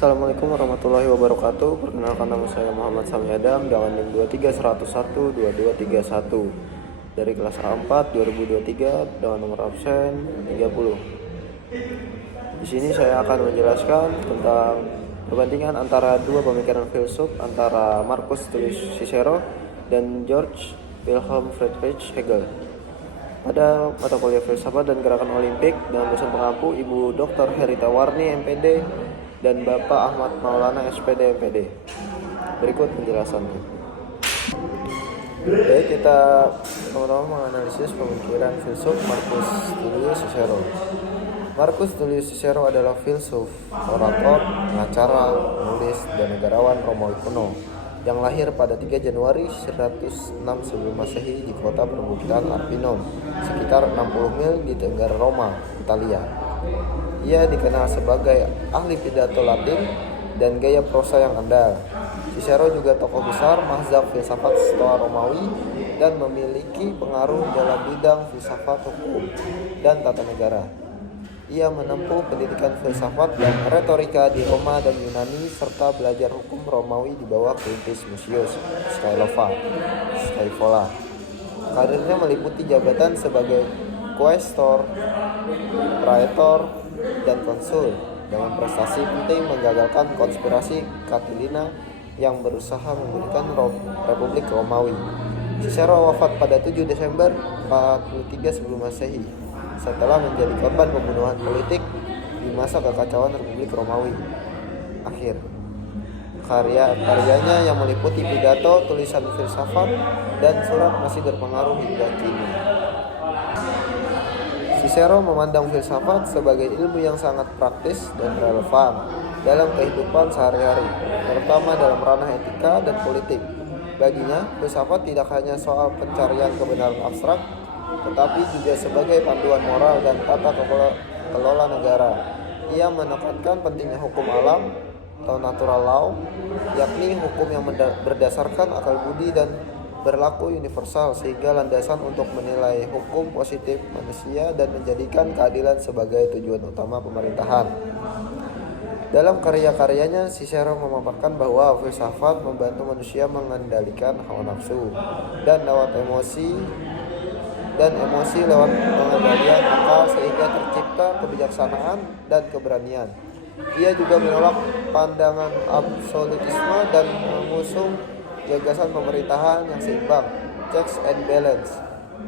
Assalamualaikum warahmatullahi wabarakatuh. Perkenalkan, nama saya Muhammad Sami Adam dengan NIM 231012231 dari kelas A4 2023 dengan nomor absen 30. Di sini saya akan menjelaskan tentang perbandingan antara dua pemikiran filsuf antara Marcus Tullius Cicero dan George Wilhelm Friedrich Hegel. Pada mata kuliah filsafat dan gerakan Olimpik dengan dosen pengampu Ibu Dr. Herita Warni MPD dan Bapak Ahmad Maulana SPD MPD. Berikut penjelasannya. Baik, kita pertama menganalisis pemikiran filsuf Marcus Tullius Cicero. Marcus Tullius Cicero adalah filsuf, orator, pengacara, penulis, dan negarawan Romawi kuno yang lahir pada 3 Januari 106 sebelum Masehi di kota perbukitan Arpinum, sekitar 60 mil di tenggara Roma, Italia. Ia dikenal sebagai ahli pidato Latin dan gaya prosa yang andal. Cicero juga tokoh besar mazhab filsafat Stoa Romawi dan memiliki pengaruh dalam bidang filsafat hukum dan tata negara. Ia menempuh pendidikan filsafat dan retorika di Roma dan Yunani serta belajar hukum Romawi di bawah Quintus Mucius Scaevola. Karirnya meliputi jabatan sebagai quaestor, praetor, dan konsul, dengan prestasi penting menggagalkan konspirasi Catilina yang berusaha mendirikan Republik Romawi. Cicero wafat pada 7 Desember 43 sebelum Masehi setelah menjadi korban pembunuhan politik di masa kekacauan Republik Romawi akhir. Karya-karyanya yang meliputi pidato, tulisan filsafat, dan surat masih berpengaruh hingga kini. Cicero memandang filsafat sebagai ilmu yang sangat praktis dan relevan dalam kehidupan sehari-hari, terutama dalam ranah etika dan politik. Baginya, filsafat tidak hanya soal pencarian kebenaran abstrak, tetapi juga sebagai panduan moral dan tata kelola negara. Ia menekankan pentingnya hukum alam atau natural law, yakni hukum yang berdasarkan akal budi dan berlaku universal, sehingga landasan untuk menilai hukum positif manusia dan menjadikan keadilan sebagai tujuan utama pemerintahan. Dalam karya-karyanya, Cicero memaparkan bahwa filsafat membantu manusia mengendalikan hawa nafsu dan lewat emosi lewat pengendalian akal sehingga tercipta kebijaksanaan dan keberanian. Ia juga menolak pandangan absolutisme dan mengusung gagasan pemerintahan yang seimbang, checks and balance,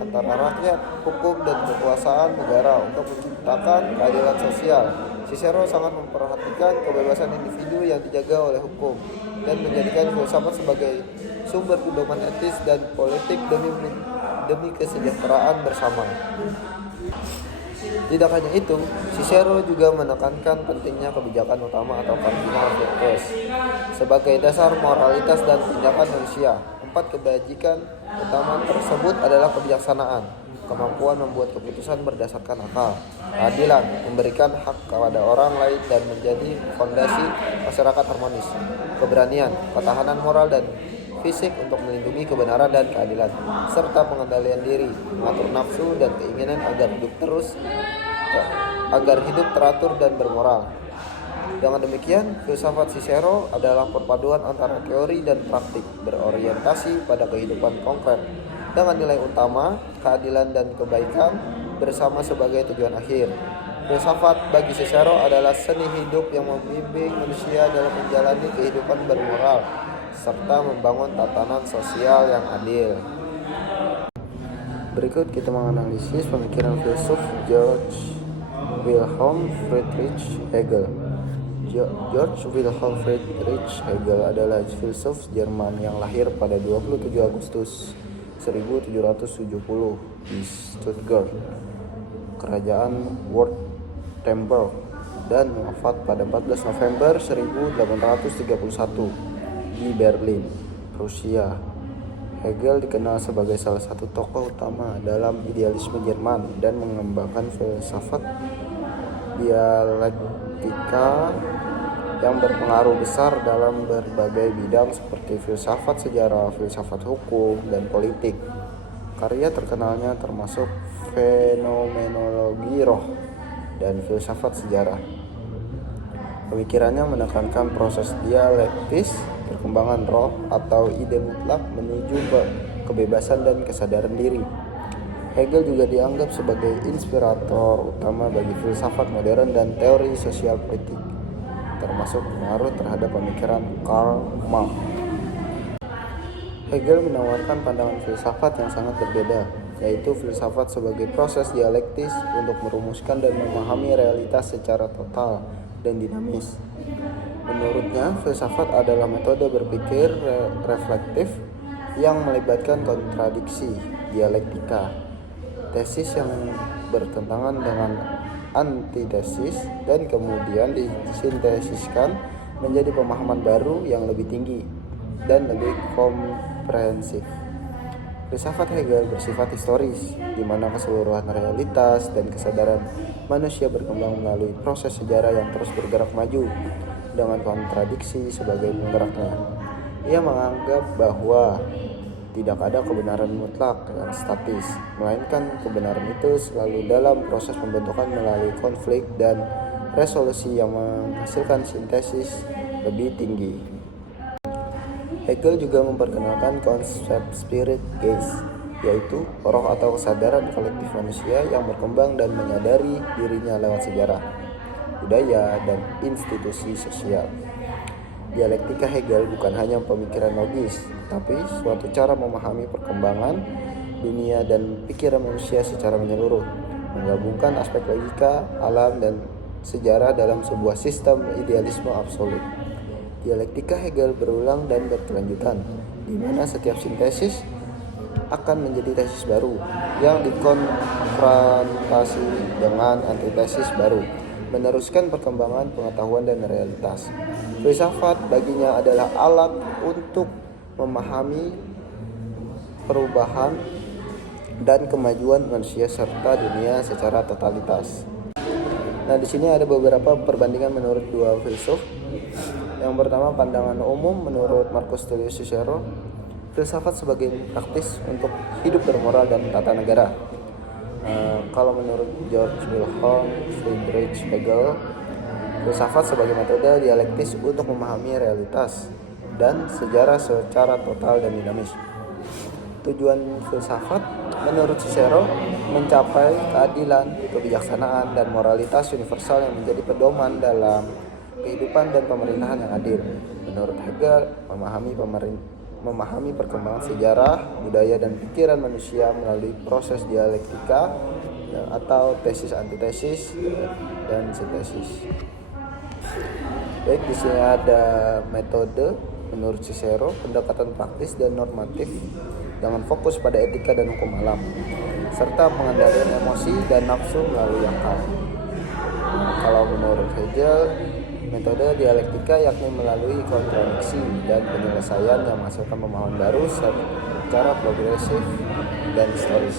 antara rakyat, hukum, dan kekuasaan negara untuk menciptakan keadilan sosial. Cicero sangat memperhatikan kebebasan individu yang dijaga oleh hukum dan menjadikan filsafat sebagai sumber pedoman etis dan politik demi kesejahteraan bersama. Tidak hanya itu, Cicero juga menekankan pentingnya kebijakan utama atau cardinal virtues sebagai dasar moralitas dan tindakan manusia. 4 kebajikan utama tersebut adalah kebijaksanaan, kemampuan membuat keputusan berdasarkan akal, keadilan, memberikan hak kepada orang lain dan menjadi fondasi masyarakat harmonis, keberanian, ketahanan moral dan fisik untuk melindungi kebenaran dan keadilan, serta pengendalian diri, mengatur nafsu dan keinginan agar hidup teratur dan bermoral. Dengan demikian, filsafat Cicero adalah perpaduan antara teori dan praktik, berorientasi pada kehidupan konkret dengan nilai utama, keadilan dan kebaikan bersama sebagai tujuan akhir. Filsafat bagi Cicero adalah seni hidup yang membimbing manusia dalam menjalani kehidupan bermoral serta membangun tatanan sosial yang adil. Berikut kita menganalisis pemikiran filsuf George Wilhelm Friedrich Hegel. George Wilhelm Friedrich Hegel adalah filsuf Jerman yang lahir pada 27 Agustus 1770 di Stuttgart, Kerajaan Württemberg, dan wafat pada 14 November 1831 di Berlin, Prusia. Hegel dikenal sebagai salah satu tokoh utama dalam idealisme Jerman dan mengembangkan filsafat dialektika yang berpengaruh besar dalam berbagai bidang seperti filsafat sejarah, filsafat hukum, dan politik. Karya terkenalnya termasuk Fenomenologi Roh dan Filsafat Sejarah. Pemikirannya menekankan proses dialektis perkembangan roh atau ide mutlak menuju kebebasan dan kesadaran diri. Hegel juga dianggap sebagai inspirator utama bagi filsafat modern dan teori sosial politik, termasuk pengaruh terhadap pemikiran Karl Marx. Hegel menawarkan pandangan filsafat yang sangat berbeda, yaitu filsafat sebagai proses dialektis untuk merumuskan dan memahami realitas secara total dan dinamis. Menurutnya, filsafat adalah metode berpikir reflektif yang melibatkan kontradiksi, dialektika, tesis yang bertentangan dengan antitesis, dan kemudian disintesiskan menjadi pemahaman baru yang lebih tinggi dan lebih komprehensif. Filsafat Hegel bersifat historis, di mana keseluruhan realitas dan kesadaran manusia berkembang melalui proses sejarah yang terus bergerak maju dengan kontradiksi sebagai penggeraknya. Ia menganggap bahwa tidak ada kebenaran mutlak yang statis, melainkan kebenaran itu selalu dalam proses pembentukan melalui konflik dan resolusi yang menghasilkan sintesis lebih tinggi. Hegel juga memperkenalkan konsep spirit geist, yaitu roh atau kesadaran kolektif manusia yang berkembang dan menyadari dirinya lewat sejarah, budaya, dan institusi sosial. Dialektika Hegel bukan hanya pemikiran logis, tapi suatu cara memahami perkembangan dunia dan pikiran manusia secara menyeluruh, menggabungkan aspek logika, alam, dan sejarah dalam sebuah sistem idealisme absolut. Dialektika Hegel berulang dan berkelanjutan, di mana setiap sintesis akan menjadi tesis baru yang dikonfrontasi dengan antitesis baru, meneruskan perkembangan pengetahuan dan realitas. Filsafat baginya adalah alat untuk memahami perubahan dan kemajuan manusia serta dunia secara totalitas. Nah, di sini ada beberapa perbandingan menurut dua filsuf. Yang pertama, pandangan umum menurut Marcus Tullius Cicero, filsafat sebagai praktis untuk hidup bermoral dan tata negara. Kalau menurut George Wilhelm Friedrich Hegel, filsafat sebagai metode dialektis untuk memahami realitas dan sejarah secara total dan dinamis. Tujuan filsafat menurut Cicero mencapai keadilan, kebijaksanaan, dan moralitas universal yang menjadi pedoman dalam kehidupan dan pemerintahan yang adil. Menurut Hegel, memahami perkembangan sejarah, budaya, dan pikiran manusia melalui proses dialektika atau tesis antitesis dan sintesis. Baik, di sini ada metode menurut Cicero, pendekatan praktis dan normatif dengan fokus pada etika dan hukum alam, serta pengendalian emosi dan nafsu melalui akal. Kalau menurut Hegel, metode dialektika yakni melalui kontradiksi dan penyelesaian yang menghasilkan pemahaman baru secara progresif dan historis.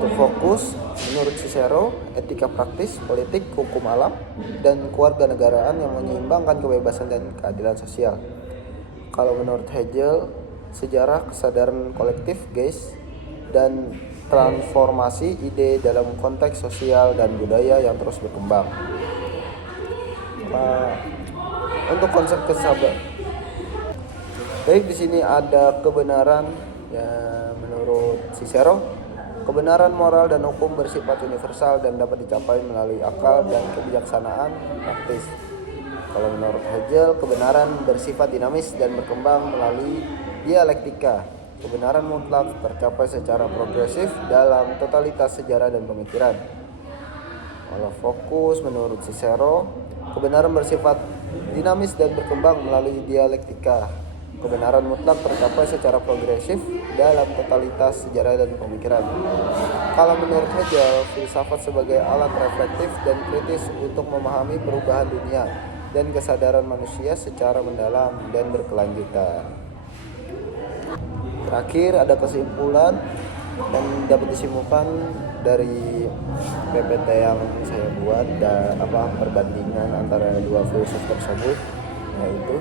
Untuk fokus, menurut Cicero, etika praktis, politik, hukum alam, dan kewarganegaraan yang menyeimbangkan kebebasan dan keadilan sosial. Kalau menurut Hegel, sejarah, kesadaran kolektif, geist, dan transformasi ide dalam konteks sosial dan budaya yang terus berkembang. Untuk konsep kesabaran, baik, di sini ada kebenaran ya, menurut Cicero, kebenaran moral dan hukum bersifat universal dan dapat dicapai melalui akal dan kebijaksanaan praktis. Kalau menurut Hegel, kebenaran bersifat dinamis dan berkembang melalui dialektika. Kebenaran mutlak tercapai secara progresif dalam totalitas sejarah dan pemikiran. Kalau fokus menurut Cicero, kebenaran bersifat dinamis dan berkembang melalui dialektika. Kebenaran mutlak tercapai secara progresif dalam totalitas sejarah dan pemikiran. Kalau menurut Hegel, filsafat sebagai alat reflektif dan kritis untuk memahami perubahan dunia dan kesadaran manusia secara mendalam dan berkelanjutan. Terakhir, ada kesimpulan dan dapat disimpulkan dari PPT yang saya buat dan perbandingan antara dua filsuf tersebut, yaitu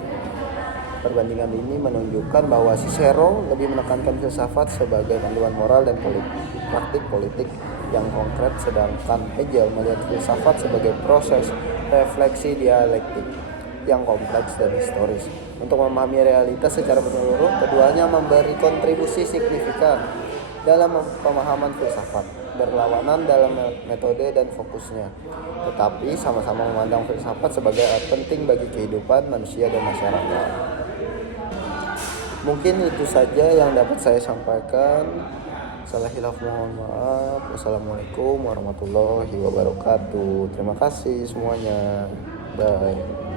perbandingan ini menunjukkan bahwa Cicero lebih menekankan filsafat sebagai panduan moral dan praktik politik, yang konkret, sedangkan Hegel melihat filsafat sebagai proses refleksi dialektik yang kompleks dan historis. Untuk memahami realitas secara menyeluruh, keduanya memberi kontribusi signifikan dalam pemahaman filsafat, berlawanan dalam metode dan fokusnya, tetapi sama-sama memandang filsafat sebagai alat penting bagi kehidupan manusia dan masyarakat. Mungkin itu saja yang dapat saya sampaikan. Salah hilaf mohon maaf. Wassalamualaikum warahmatullahi wabarakatuh. Terima kasih semuanya. Bye.